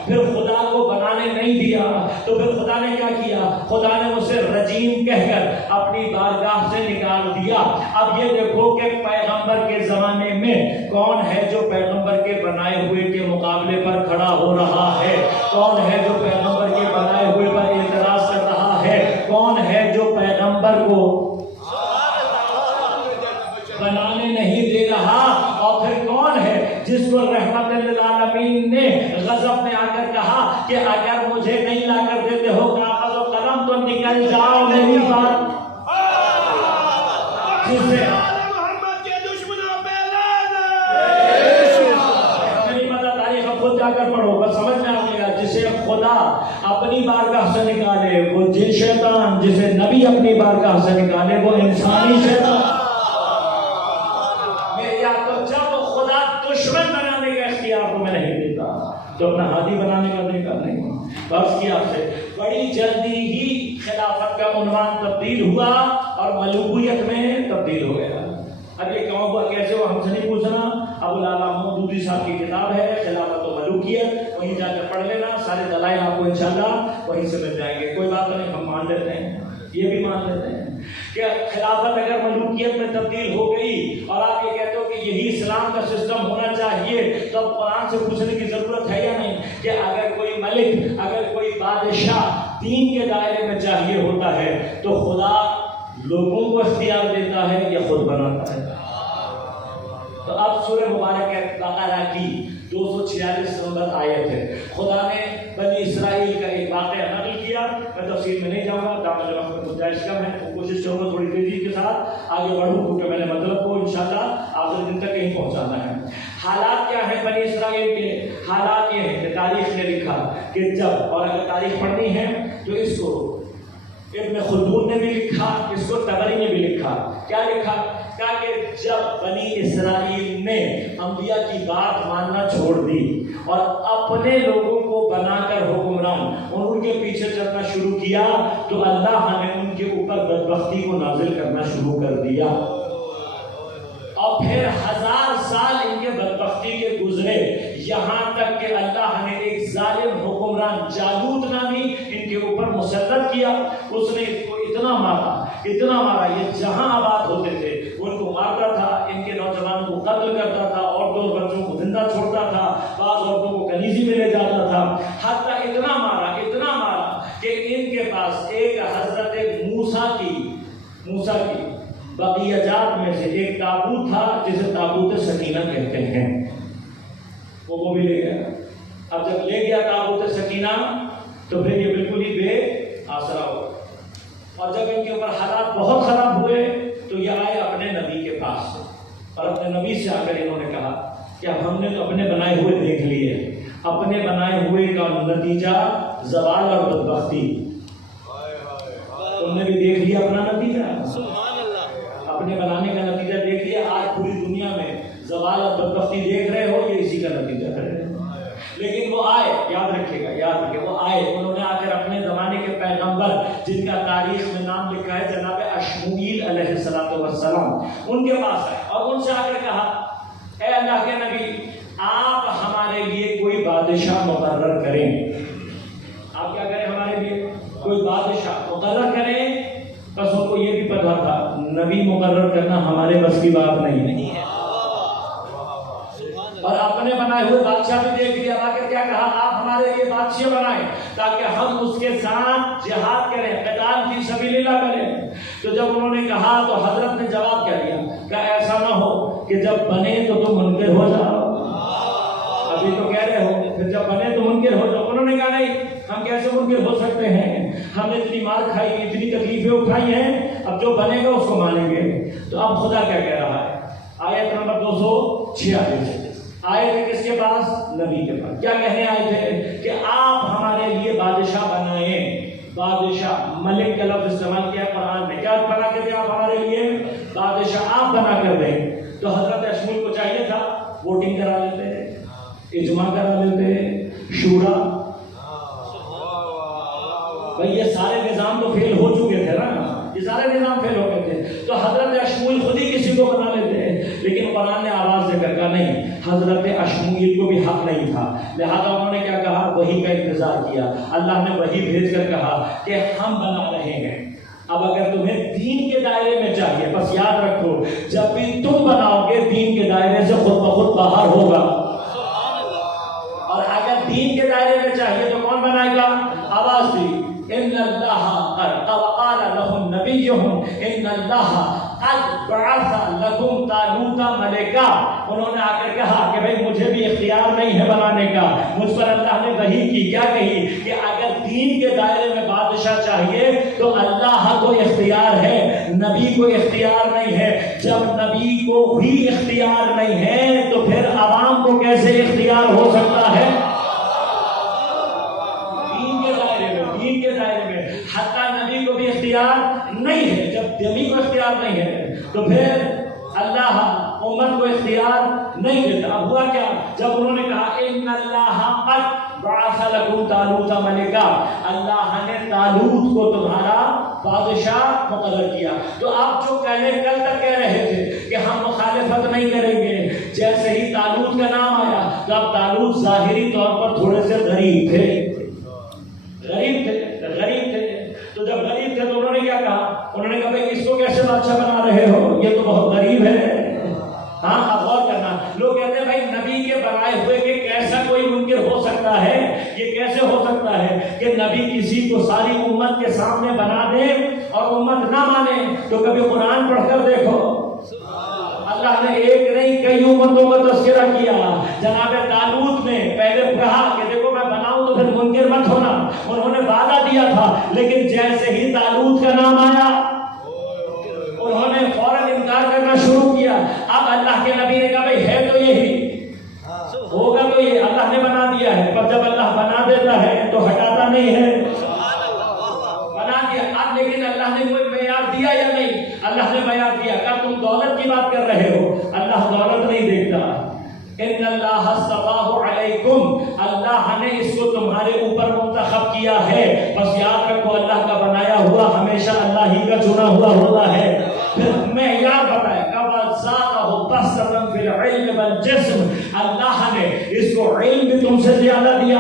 پھر خدا کو بنانے نہیں دیا. تو پھر خدا نے کیا کیا؟ خدا نے اسے رجیم کہہ کر اپنی بارگاہ سے نکال دیا. اب یہ دیکھو کہ پیغمبر کے زمانے میں کون ہے جو پیغمبر کے بنائے ہوئے کے مقابلے پر کھڑا ہو رہا ہے؟ کون ہے جو پیغمبر کے بنائے ہوئے پر اعتراض کر رہا ہے؟ کون ہے جو پیغمبر کو بنانے نہیں دے رہا؟ اور پھر کون ہے جس کو رحمت للعالمین نے غضب میں آ کر کہا کہ اگر مجھے نہیں لا کر دیتے ہو کاغذ و قلم تو نکل جاؤ میری بات. جسے محمد کے دشمنوں پہ نہیں پتا، تاریخ خود جا کر پڑھو، بس سمجھ میں آ گیا. جسے خدا اپنی بارگاہ سے نکالے وہ جن شیطان، جسے نبی اپنی بارگاہ سے نکالے وہ انسانی شیطان. دشمن بنانے کا اختیار کو میں نہیں دیتا تو اپنا ہادی بنانے کا دے گا نہیں. بس کیا آپ سے بڑی جلدی ہی خلافت کا عنوان تبدیل ہوا اور ملوکیت میں تبدیل ہو گیا. اب یہ کہوں گا کیسے وہ ہم سے نہیں پوچھنا. ابو العلا مودودی صاحب کی کتاب ہے خلافت و ملوکیت، وہیں جا کر پڑھ لینا. سارے دلائل آپ کو انشاءاللہ وہیں سے مل جائیں گے. کوئی بات نہیں، ہم مان لیتے ہیں، یہ بھی مان لیتے ہیں کہ خلافت اگر ملوکیت میں تبدیل ہو گئی اور آپ یہ کہتے ہو کہ یہی اسلام کا سسٹم ہونا چاہیے، تو اب قرآن سے پوچھنے کی ضرورت ہے یا نہیں کہ اگر کوئی ملک، اگر کوئی بادشاہ دین کے دائرے میں چاہیے ہوتا ہے تو خدا لوگوں کو اختیار دیتا ہے یا خود بناتا ہے؟ تو اب سورہ مبارک بقرہ کی 246 نمبر آیت ہے. خدا نے بنی اسرائیل کا ایک واقعہ نقل کیا. میں تفصیل میں نہیں جاؤں گا، دامن وقت میں گنجائش کم ہے، کوشش کروں گا تھوڑی تیزی کے ساتھ آگے بڑھوں کیونکہ میں نے مطلب کو انشاءاللہ آخر دن تک کہیں پہنچانا ہے. حالات کیا ہیں بنی اسرائیل کے؟ حالات یہ ہیں کہ تاریخ نے لکھا کہ جب، اور اگر تاریخ پڑھنی ہے تو اس کو ابن خلدون نے بھی لکھا، اس کو طبری نے بھی لکھا. کیا لکھا؟ کہ جب بنی اسرائیل نے انبیاء کی بات ماننا چھوڑ دی اور اپنے لوگوں کو بنا کر حکمران اور ان کے پیچھے چلنا شروع کیا تو اللہ نے ان کے اوپر بدبختی کو نازل کرنا شروع کر دیا. اور پھر 1000 سال ان کے بدبختی کے گزرے، یہاں تک کہ اللہ نے ایک ظالم حکمران جالوت نامی ان کے اوپر مسلط کیا. اس نے اس کو اتنا مارا، یہ جہاں آباد ہوتے تھے ان کو مارتا تھا، ان کے نوجوانوں کو قتل کرتا تھا، عورتوں اور بچوں کو زندہ چھوڑتا تھا، بعض عورتوں کو تھا، حتیٰ اتنا مارا کہ ان کے پاس ایک حضرت موسیٰ کی بقیجات میں سے ایک تابوت تھا جسے تابوت سکینہ کہتے ہیں، وہ بھی لے گیا۔ اب جب لے گیا تابوت سکینہ تو پھر یہ بالکل ہی بے آسرا ہو، اور جب ان کے اوپر حالات بہت خراب ہوئے تو یہ آئے اپنے نبی کے پاس، اور اپنے نبی سے آ کر انہوں نے کہا کہ اب ہم نے تو اپنے بنائے ہوئے دیکھ لیے، اپنے بنائے ہوئے کا نتیجہ زوال اور بدبختی۔ تم نے بھی دیکھ لیا اپنا نتیجہ، اپنے بنانے کا نتیجہ دیکھ لیا، آج پوری دنیا میں زوال اور بدبختی دیکھ رہے ہو، یہ اسی کا نتیجہ ہے۔ لیکن وہ آئے، یاد رکھے، وہ آئے، انہوں نے آ کر اپنے زمانے کے پیغمبر جن کا تاریخ میں نام لکھا ہے جناب اشموئیل علیہ السلام، ان کے پاس آئے اور ان سے آ کر کہا اے اللہ کے نبی، آپ ہمارے لیے کوئی بادشاہ مقرر کریں۔ آپ کیا کریں؟ ہمارے لیے کوئی بادشاہ مقرر کریں۔ بس ان کو یہ بھی پتا تھا نبی مقرر کرنا ہمارے بس کی بات نہیں ہے، اور اپنے بنائے ہوئے بادشاہ بھی دیکھ لیا، آ کر کیا کہا آپ ہمارے لیے بادشاہ بنائیں تاکہ ہم اس کے ساتھ جہاد کریں، قتال فی سبیل اللہ کریں۔ تو جب انہوں نے کہا تو حضرت نے جواب کیا دیا کہ ایسا نہ ہو کہ جب بنے تو تم منکر ہو جاؤ، ابھی تو کہہ رہے ہو پھر جب بنے تو منکر ہو جاؤ۔ انہوں نے کہا نہیں، ہم کیسے منکر ہو سکتے ہیں، ہم نے اتنی مار کھائی، اتنی تکلیفیں اٹھائی ہیں، اب جو بنے گا اس کو مانیں گے۔ تو اب خدا کیا کہہ رہا ہے؟ آیت نمبر 246 آئے تھے کس کے پاس؟ نبی کے پاس۔ کیا کہنے آئے تھے؟ کہ آپ ہمارے لیے بادشاہ بنائیں۔ بادشاہ، ملک کا لفظ استعمال کیا قرآن میں، کیا بنا کے دیں آپ ہمارے لیے؟ بادشاہ آپ بنا کر دیں۔ تو حضرت اشمول کو چاہیے تھا ووٹنگ کرا لیتے، اجماع کرا لیتے، شورا، بھئی یہ سارے نظام تو فیل ہو چکے تھے نا، یہ سارے نظام فیل ہو گئے تھے، تو حضرت اشمول خود ہی کسی کو بنا لیتے، لیکن قرآن نے آواز دے کر کہا نہیں، حضرت اشموئیل کو بھی حق نہیں تھا، لہذا انہوں نے کیا کہا؟ وحی کا انتظار کیا۔ اللہ نے وحی بھیج کر کہا کہ ہم بنا رہے ہیں۔ اب اگر تمہیں دین کے دائرے میں چاہیے، بس یاد رکھو جب بھی تم بناؤ گے دین کے دائرے سے خود بخود باہر ہوگا، اور اگر دین کے دائرے میں چاہیے تو کون بنائے گا؟ آواز دی ان اللہ قال لهم نبیهم ان اللہ قد بعث لکم طالوت ملکا۔ انہوں نے آ کر کہا کہ بھئی مجھے بھی اختیار نہیں ہے بنانے کا، مجھ پر اللہ نے وحی کی، کیا کہی کہ اگر دین کے دائرے میں بادشاہ چاہیے تو اللہ کو اختیار ہے، نبی کو اختیار نہیں ہے۔ جب نبی کو بھی اختیار نہیں ہے تو پھر عوام کو کیسے اختیار ہو سکتا ہے؟ دین کے دائرے میں حتیٰ نبی کو بھی اختیار نہیں ہے۔ جب نبی کو اختیار نہیں ہے تو پھر اللہ امت کو اختیار نہیں دیتا۔ اب ہوا کیا؟ جب انہوں نے کہا ان اللہ قد بعث لکم طالوت ملکا، اللہ نے طالوت کو تمہارا بادشاہ مقرر کیا، تو آپ جو کل تک کہہ رہے تھے کہ ہم مخالفت نہیں کریں گے، جیسے ہی طالوت کا نام آیا تو اب طالوت ظاہری طور پر تھوڑے سے غریب تھے، تو جب غریب تھے تو انہوں نے کیا کہا؟ انہوں نے کہا بھئی اس کو کیسے بادشاہ بنا رہے ہو، یہ تو بہت غریب ہے۔ ہاں اب غور کرنا، لوگ کہتے ہیں بھائی نبی کے بنائے ہوئے کہ کیسا کوئی منکر ہو سکتا ہے، یہ کیسے ہو سکتا ہے کہ نبی کسی کو ساری امت کے سامنے بنا دے اور امت نہ مانے؟ تو کبھی قرآن پڑھ کر دیکھو، اللہ نے ایک نہیں کئی امتوں کا تذکرہ کیا۔ جناب طالوت نے پہلے کہا کہ دیکھو میں بناؤں تو پھر منکر مت ہونا، انہوں نے وعدہ دیا تھا، لیکن جیسے ہی طالوت کا نام آیا انہوں نے فوراً انکار کرنا شروع کیا۔ اب اللہ کے نبی نے کہا بھئی ہے تو یہی، ہوگا تو یہ، اللہ نے بنا دیا ہے، پر جب اللہ بنا دیتا ہے تو ہٹاتا نہیں ہے، بنا دیا۔ اب لیکن اللہ نے کوئی معیار دیا یا نہیں؟ اللہ نے معیار دیا۔ کیا تم دولت کی بات کر رہے ہو؟ اللہ دولت نہیں دیکھتا۔ ان اللہ اصطفاہ علیکم، اللہ نے اس کو تمہارے اوپر منتخب کیا ہے، بس یاد رکھو اللہ کا بنایا ہوا ہمیشہ اللہ ہی کا چنا ہوا ہوتا ہے۔ پھر معیار بتائے گا وَزَادَهُ بَسْطَةً فِي الْعِلْمِ وَالْجِسْمِ، اللہ نے اس کو علم بھی تم سے زیادہ دیا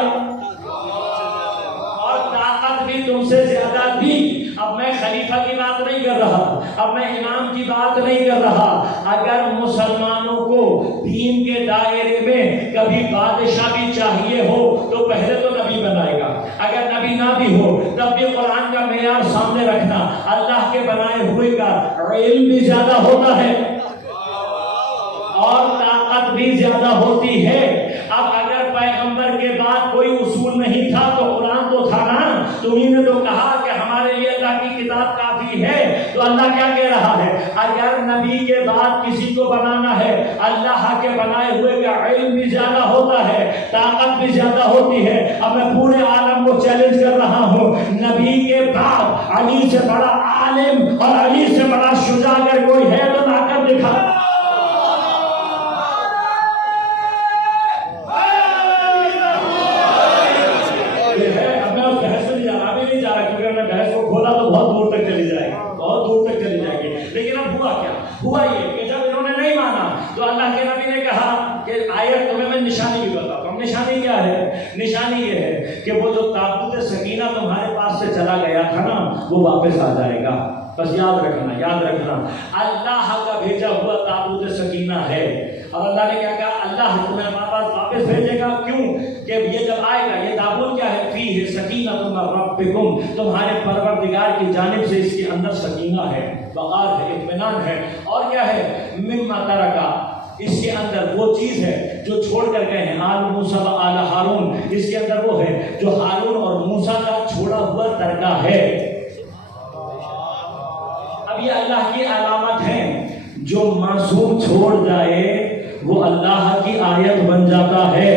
اور طاقت بھی تم سے زیادہ دی۔ اب میں خلیفہ کی بات نہیں کر رہا، اب میں امام کی بات نہیں کر رہا۔ اگر مسلمانوں کو دین کے دائرے میں کبھی بادشاہ بھی چاہیے ہو تو پہلے تو نبی بنائے گا. اگر نبی نہ بھی ہو تب بھی قرآن کا معیار سامنے رکھنا. اللہ کے بنائے ہوئے کا علم بھی زیادہ ہوتا ہے اور طاقت بھی زیادہ ہوتی ہے. اب اگر پیغمبر کے بعد کوئی اصول نہیں تھا تو قرآن تو تھا نا. تمہیں نے تو کہا کہ ہمارے لیے اللہ کی کتاب کافی ہے. تو اللہ کیا کہہ رہا ہے؟ اگر نبی کے بعد کسی کو بنانا ہے, اللہ کے بنائے ہوئے کا علم بھی زیادہ ہوتا ہے, طاقت بھی زیادہ ہوتی ہے. اب میں پورے عالم کو چیلنج کر رہا ہوں, نبی کے بعد علی سے بڑا عالم اور علی سے بڑا شجاع اگر کوئی ہے تو طاقت دکھا. ہوا یہ کہ جب انہوں نے نہیں مانا تو اللہ کے نبی نے کہا کہ آیت تمہیں میں نشانی بھی بتاتا ہوں. نشانی کیا ہے؟ نشانی یہ ہے کہ وہ جو تابوت سکینہ تمہارے پاس سے چلا گیا تھا نا وہ واپس آ جائے گا. بس یاد رکھنا, یاد رکھنا, اللہ کا بھیجا ہوا تابوت سکینہ ہے. اور اللہ نے کیا کہا؟ اللہ تمہیں ہمارے پاس واپس بھیجے گا. کیوں؟ کہ یہ جب آئے گا, یہ تابوت کیا ہے؟ فیہ سکینہ من ربکم, تمہارے پروردگار کی جانب سے اس کے اندر سکینہ ہے, وقار ہے, اطمینان ہے. اور کیا ہے؟ مما ترکا, اس کے اندر وہ چیز ہے جو چھوڑ کر گئے ہیں آل موسیٰ و آل ہارون. اس کے اندر وہ ہے جو ہارون اور موسیٰ کا چھوڑا ہوا ترکہ ہے. اب یہ اللہ کی علامت ہیں. جو معصوم چھوڑ جائے وہ اللہ کی آیت بن جاتا ہے,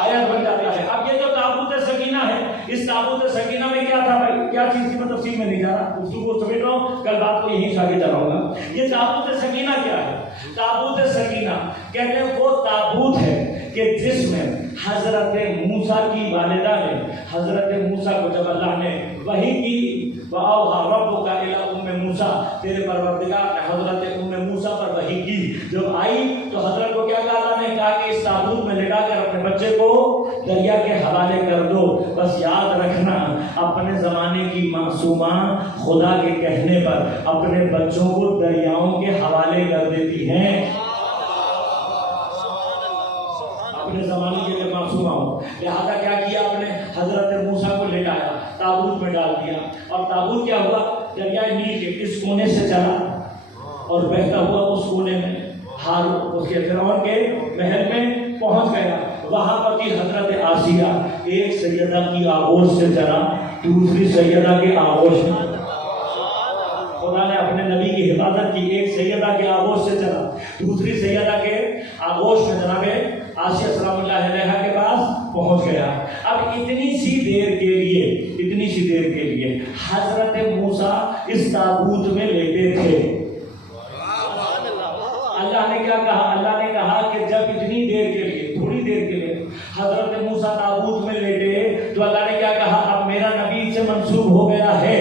آیت بن جاتا ہے. اب یہ جو تابوت سکینہ ہے, اس تابوت سکینہ میں کیا تھا بھائی؟ کیا چیز کی میں تفصیل میں نہیں جا رہا, اصول کو سمجھ رہا ہوں, کل بات کو یہیں سے آگے چلاؤں گا. یہ تابوت سکینہ کیا ہے؟ تابوت سکینہ کہتے ہیں وہ تابوت ہے کہ جس میں حضرت موسیٰ کی والدہ نے, حضرت موسیٰ کو جب اللہ نے وحی کی, وَأَوْحَىٰ رَبُّكَ إِلَىٰ أُمِّ مُوسَىٰ, تیرے پروردگار نے حضرت موسیٰ پر وحی کی. جب آئی تو حضرت کو کیا کہا؟ اللہ نے کہا کہ اس تابوت میں لٹا کر اپنے بچے کو دریا کے حوالے کر دو. بس یاد رکھنا, اپنے زمانے کی معصومہ خدا کے کہنے پر اپنے بچوں کو دریاؤں کے حوالے کر دیتی ہیں. اپنے زمانے کے لیے معصومہ ہو, لہذا کیا کیا آپ نے؟ حضرت موسیٰ کو لٹایا, تابوت میں ڈال دیا, اور تابوت کیا ہوا؟ دریائے نیل کے اس کونے سے چلا اور بہتا ہوا اس کونے میں ہارون اس کے فرعون کے محل میں پہنچ گیا. وہاں پر کی حضرت آسیہ ایک سیدہ کی آغوش سے چلا دوسری سیدہ کے آغوش میں. خدا نے اپنے نبی کی حفاظت کی. ایک سیدہ کے آغوش سے چلا دوسری سیدہ کے آغوش میں جناب آسیہ سلام اللہ علیہ کے پاس پہنچ گیا. اب اتنی سی دیر کے لیے حضرت موسیٰ اس تابوت میں لیٹے تھے. اللہ نے کیا کہا؟ اللہ نے کہا کہ جب اتنی دیر کے لیے, تھوڑی دیر کے لیے حضرت موسیٰ تابوت میں لیٹے تو اللہ نے کیا کہا؟ اب میرا نبی سے منسوب ہو گیا ہے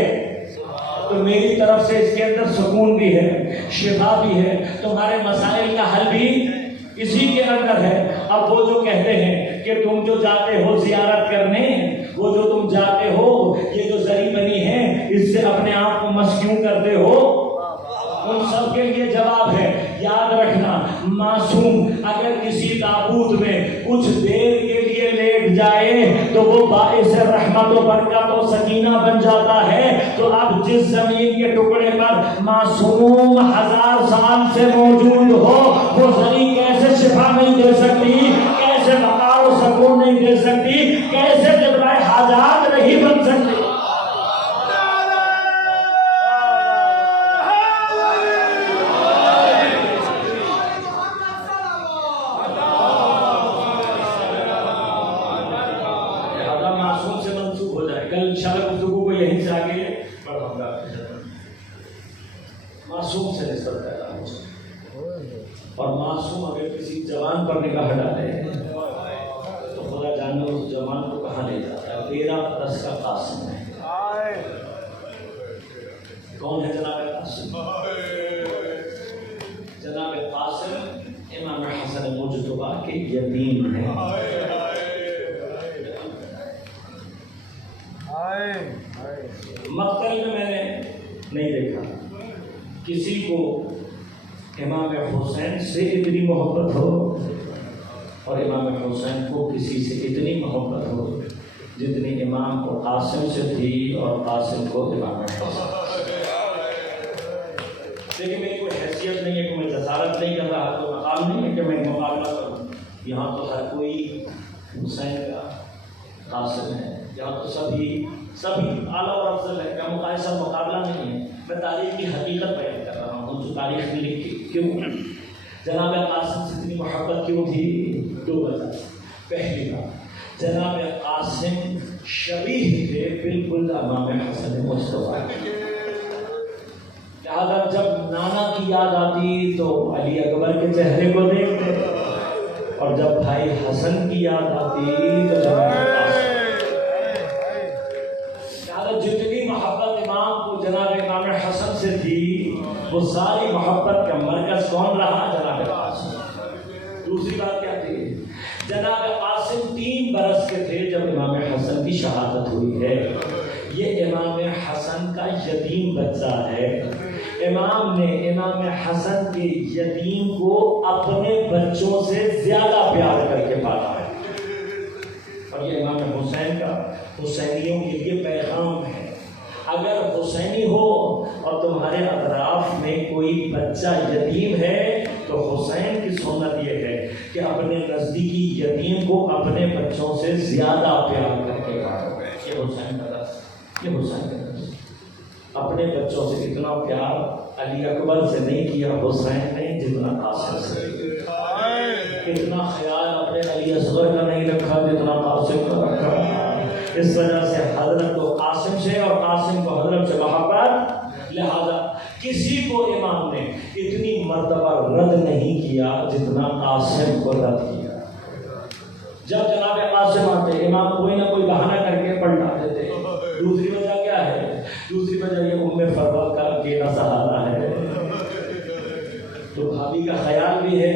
تو میری طرف سے اس کے اندر سکون بھی ہے, شفا بھی ہے, تمہارے مسائل کا حل بھی اسی کے اندر ہے. اب وہ جو کہتے ہیں کہ تم جو جاتے ہو زیارت کرنے, وہ جو تم جاتے ہو, یہ جو زری بنی ہے, اس سے اپنے آپ کو مسکیوں کرتے ہو, ان سب کے لیے جواب ہے یاد رکھنا. معصوم اگر کسی تابوت میں کچھ دیر کے لیے لیٹ جائے تو وہ باعث رحمت و برکت و سکینہ بن جاتا ہے. تو اب جس زمین کے ٹکڑے پر معصوم 1000 سال سے موجود ہو, وہ زری کیسے شفا نہیں دے سکتی, کیسے وقار و سکون نہیں دے سکتی, کیسے جبرائے حاجات نہیں بن سکتی. معصوم سے نسبت پیدا ہو جائے, اور معصوم اگر کسی جوان پر نگاہ ڈالے تو خدا جانے اس جوان کو کہاں لے جاتا ہے. 13 برس کا قاسم ہے. کون ہے جناب قاسم؟ جناب قاسم امام حسن مجتبی کے یتیم ہیں. مقتل میں نے نہیں دیکھا کسی کو امام حسین سے اتنی محبت ہو اور امام حسین کو کسی سے اتنی محبت ہو جتنی امام کو قاسم سے تھی اور قاسم کو امام حسین. لیکن میری کوئی حیثیت نہیں ہے کہ میں جسارت نہیں کر رہا، تو مقام نہیں ہے کہ میں مقابلہ کروں. یہاں تو ہر کوئی حسین کا قاسم ہے، یہاں تو سبھی اعلیٰ اور افضل ہے. کا مقایسہ مقابلہ نہیں ہے، میں تاریخ کی حقیقت بیان کر رہا ہوں. جو تاریخ میں لکھی کیوں جناب قاسم سے اتنی محبت کیوں تھی؟ 2 وجہ. پہلی بات، جناب قاسم شبیہ تھے بالکل امام حسن مصطفیٰ. لہٰذا جب نانا کی یاد آتی تو علی اکبر کے چہرے کو دیکھتے، اور جب بھائی حسن کی یاد آتی تو جناب قاسم. لہٰذا جتنی محبت امام کو جناب امام حسن سے تھی، وہ ساری محبت کا مرکز کون رہا؟ جناب قاسم. دوسری بات کیا تھی؟ جناب قاسم 3 برس کے تھے جب امام حسن کی شہادت ہوئی ہے. یہ امام حسن کا یتیم بچہ ہے. امام نے امام حسن کے یتیم کو اپنے بچوں سے زیادہ پیار کر کے پالا ہے. اور یہ امام حسین کا حسینیوں کے لیے پیغام ہے. اگر حسینی ہو اور تمہارے اطراف میں کوئی بچہ یتیم ہے تو حسین کی سنت یہ ہے کہ اپنے نزدیکی یتیم کو اپنے بچوں سے زیادہ پیار کر کے پالو. یہ حسین کا درس، یہ حسین کا درس. اپنے بچوں سے اتنا پیار علی اکبر سے نہیں کیا حسین نے جتنا قاسم سے. اتنا خیال اپنے علی اصغر کا نہیں رکھا جتنا قاسم کا رکھا. اس وجہ سے حضرت کو قاسم سے اور قاسم کو حضرت سے محبت. لہذا کسی کو امام نے اتنی مرتبہ رد نہیں کیا جتنا قاسم کو رد کیا. جب جناب قاسم آتے امام کوئی نہ کوئی بہانہ کر کے پلٹا دیتے. دوسری وجہ کیا ہے؟ دوسری وجہ یہ ام فروا کا اکیلا سہارا ہے. تو بھابھی کا خیال بھی ہے،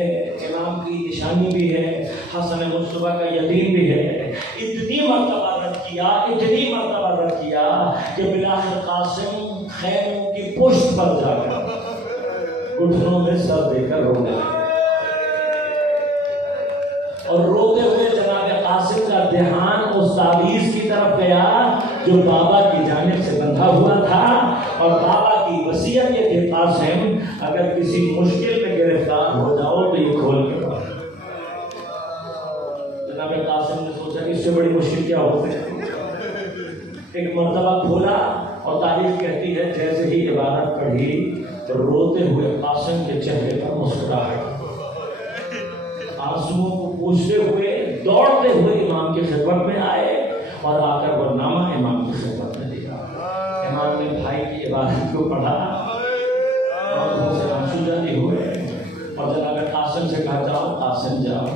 امام کی نشانی بھی ہے، حسن مصطفیٰ کا یتیم بھی ہے. اتنی مرتبہ رد کیا، اتنی مرتبہ رد کیا کہ بالآخر قاسم خیموں کی پشت پر جا کر گھٹنوں میں سر دے کر رونے لگے. اور روتے ہوئے جناب قاسم کا دھیان اس تعویذ کی طرف گیا جو بابا کی جانب سے بندھا ہوا تھا. اور بابا کی وصیت یہ تھی، قاسم اگر کسی مشکل میں گرفتار ہو جاؤ تو یہ کھول کے پڑھو. جناب قاسم نے سوچا کہ اس سے بڑی مشکل کیا ہو سکتی. ایک مرتبہ کھولا اور تاریخ کہتی ہے جیسے ہی عبارت پڑھی تو روتے ہوئے قاسم کے چہرے پر مسکراہٹ. آنسوؤں کو پوچھتے ہوئے دوڑتے ہوئے امام کی خدمت میں آئے اور آ کر وہ نامہ امام کی خدمت میں دیا. امام نے بھائی کی عبادت کو پڑھا، آنکھوں سے آنسو جاری ہوئے اور جناب قاسم سے کہا جاؤ قاسم جاؤ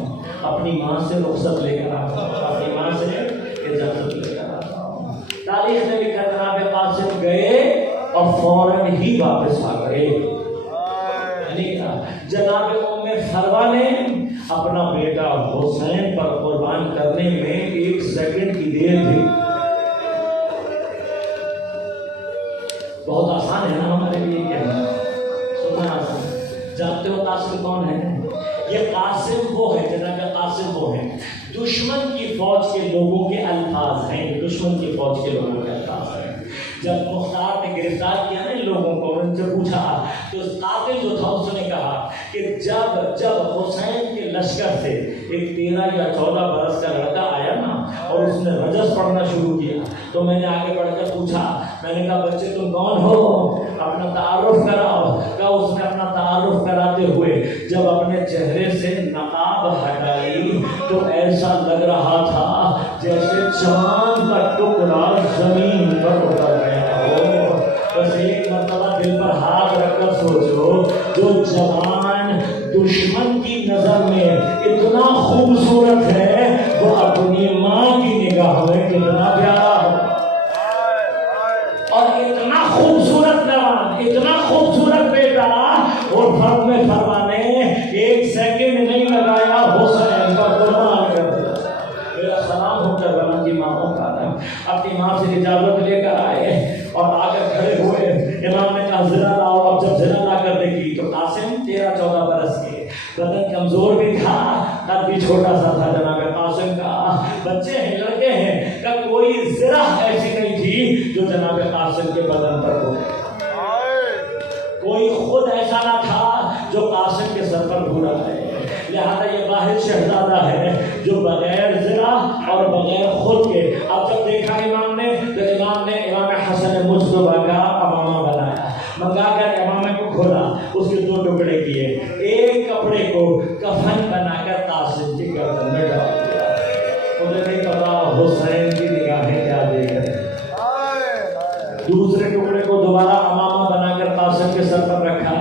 اپنی ماں سے رخصت لے کر آؤ، اپنی ماں سے اجازت لے کر آؤ. تاریخ میں لکھا جناب قاسم گئے اور فوراً ہی واپس آ گئے. جناب ام فروا نے اپنا بیٹا حسین پر قربان کرنے میں 1 سیکنڈ کی دیر بھی. بہت آسان ہے نا ہمارے لیے کہنا، سننا آسان. جانتے ہو قاسم کون ہے؟ یہ قاسم وہ ہے، جناب قاسم وہ ہے دشمن کی فوج کے لوگوں کے الفاظ ہیں. دشمن کی فوج کے لوگوں کے الفاظ ہیں. جب مختار نے گرفتار کیا نا لوگوں کو، ان سے پوچھا تو قاتل جو تھا اس نے کہا کہ جب حسین کے لشکر سے ایک 13 یا 14 برس کا لڑکا آیا نا اور اس نے رجس پڑھنا شروع کیا تو میں نے آگے بڑھ کر پوچھا، میں نے کہا بچے تم کون ہو، اپنا تعارف کراؤ. کہا اس نے اپنا تعارف کراتے ہوئے جب اپنے چہرے سے نقاب ہٹائی تو ایسا لگ رہا تھا جیسے چاند کا ٹکڑا زمین پر اتر گیا ہو. بس ایک مرتبہ دل پر ہاتھ رکھ کر سوچو، جو جوان دشمن کی نظر میں اتنا خوبصورت ہے وہ اپنی ماں کی نگاہ میں کتنا پیارا ہو. اور اتنا خوبصورت جوان، اتنا خوبصورت بیٹا، اور فرق میں فرمانے 1 سیکنڈ نہیں لگایا حسین کا قربان کر دیا. میرا سلام ہو کر بنا کی ماں کا اپنی ماں سے اجازت لے کر آئے اور آ کر کھڑے ہوئے. امام نے کہا زرا لاؤ. اب جب زرا لا کر دیکھی تو قاسم 13-14 برس کے، بدن کمزور بھی تھا، قد بھی چھوٹا سا بچے ہیں، لڑکے ہیں، کہ کوئی ذرا ایسی نہیں تھی جو جناب قاسم کے بدن پر ہو، کوئی خود ایسا نہ تھا جو قاسم کے سر پر بھولا ہے۔ لہذا یہ واحد شہزادہ ہے جو بغیر ذرا اور بغیر خود کے، اب جب دیکھا امام نے تو امام نے امام حسن مجتبیٰ کا امامہ بنایا، منگا کر امامے کو کھولا، اس کے 2 ٹکڑے کیے، ایک کپڑے کو کفن بنا کر قاسم کی گردن میں ڈال دیا۔ مجھے نہیں پتا حسین کی نگاہیں کیا دیکھ رہے ہیں۔ دوسرے ٹکڑے کو دوبارہ امامہ بنا کر قاسم کے سر پر رکھا۔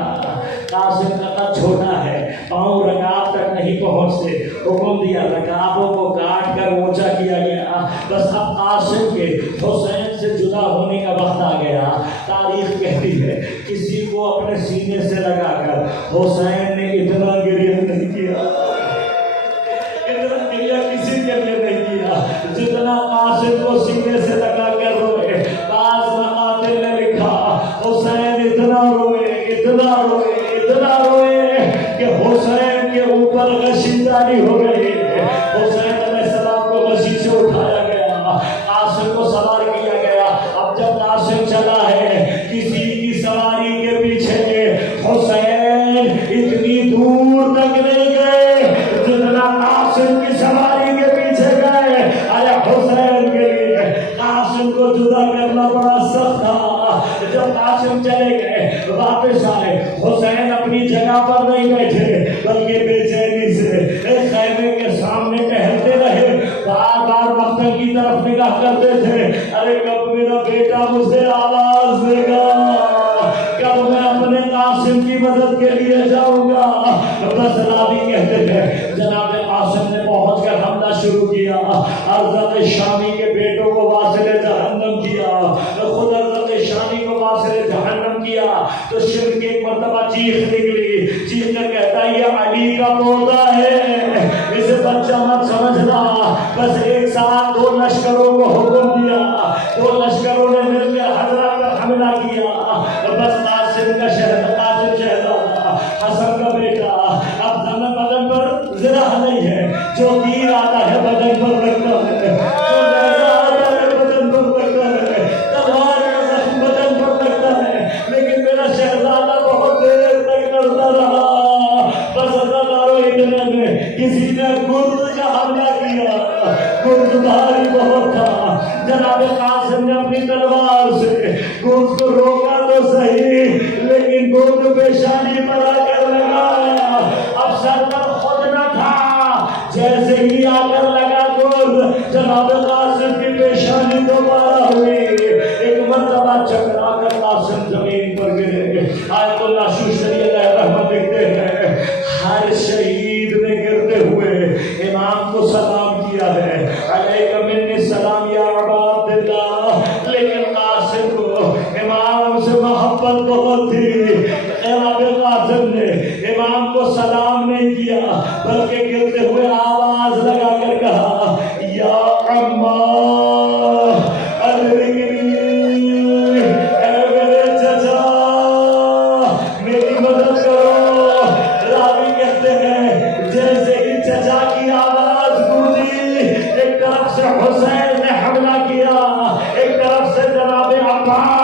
قاسم کا قد چھوٹا ہے، پاؤں رکاب تک نہیں پہنچتے، حکم دیا رکابوں کو کاٹ کر اونچا کیا گیا۔ بس اب قاسم کے حسین سے جدا ہونے کا وقت آ گیا۔ تاریخ کہتی ہے کسی کو اپنے سینے سے لگا کر حسین نے اتنا گریہ نہیں کیا، اتنا گریہ کسی کے لیے نہیں کیا جتنا قاسم کو سینے سے لگا کر روئے۔ بعض مقاتل نے لکھا حسین اتنا روئے، اتنا روئے، اتنا روئے کہ حسین کے اوپر غشی جاری ہو گئی۔ حسین علیہ السلام کو غشی سے اٹھایا گیا، قاسم کو سوار کیا گیا۔ اب جب قاسم چلا ہے کسی کی سواری کے پیچھے، حسین اتنی دور تک نہیں گئے جتنا قاسم کی سواری کے پیچھے گئے۔ ارے حسین کے لیے قاسم کو جدا کرنا بڑا سخت تھا۔ جب قاسم چلے گئے واپس آئے، حسین اپنی جگہ پر نہیں بیٹھے بلکہ بے چینی سے خیمے کے سامنے ٹہلتے رہے، بار بار مقتل کی طرف نگاہ کرتے تھے۔ ارے کب میرا بیٹا مجھے آواز دے گا، کب میں اپنے قاسم کی مدد کے لیے جاؤں گا۔ بس راوی کہتے ہیں جناب قاسم نے پہنچ کر حملہ شروع کیا، حضرت شامی کے بیٹوں کو واصل جہنم کیا، خود حضرت شامی کو واصل جہنم کیا تو شرک ایک مرتبہ چیخ نکلی، چیخ کر کہتا ہے یہ علی کا پوتا ہے، اسے بچہ مت سمجھنا۔ بس ایک ساتھ 2 لشکروں کو حکم دیا، 2 لشکروں نے مل کر حضرت پر حملہ کیا۔ بس قاسم کا قاسم شہزادہ حسن کا بیٹا اب بدن پر ذرا نہیں ہے، جو تیر آتا ہے بدن پر لگتا ہے، جو نیزہ آتا ہے بدن پر لگتا ہے، تلوار کا زخم بدن پر لگتا ہے، لیکن میرا شہزادہ بہت دیر تک لڑتا رہا۔ بس ہزاروں اتنے میں کسی نے گرد کا حملہ کیا، گرد بھاری بہت تھا، جناب قاسم نے اپنی تلوار سے گرد کو روکا تو صحیح، لیکن گرد پیشانی پر آ کر لگایا۔ اب سر پر خود نہ تھا، جیسے ہی آ کر لگا گرد، جناب قاسم کی پیشانی دوبارہ ہوئی، ایک مرتبہ چکرا کر قاسم زمین پر گرے۔ آیت اللہ شوشتری علیہ رحمت لکھتے ہیں ہر شہید نے گرتے ہوئے امام کو سلام کیا ہے، علیکم منی السلام یا ابا عبداللہ، لیکن قاسم کو امام سے محبت بہت تھی۔ جناب قاسم نے امام کو سلام نہیں کیا بلکہ گرتے ہوئے آواز لگا کر کہا یا عمّا ادرکنی، اے میرے چچا میری مدد کرو۔ راوی کہتے ہیں جیسے ہی چچا کی آواز گونجی، ایک طرف سے حسین نے حملہ کیا، ایک طرف سے جناب عباس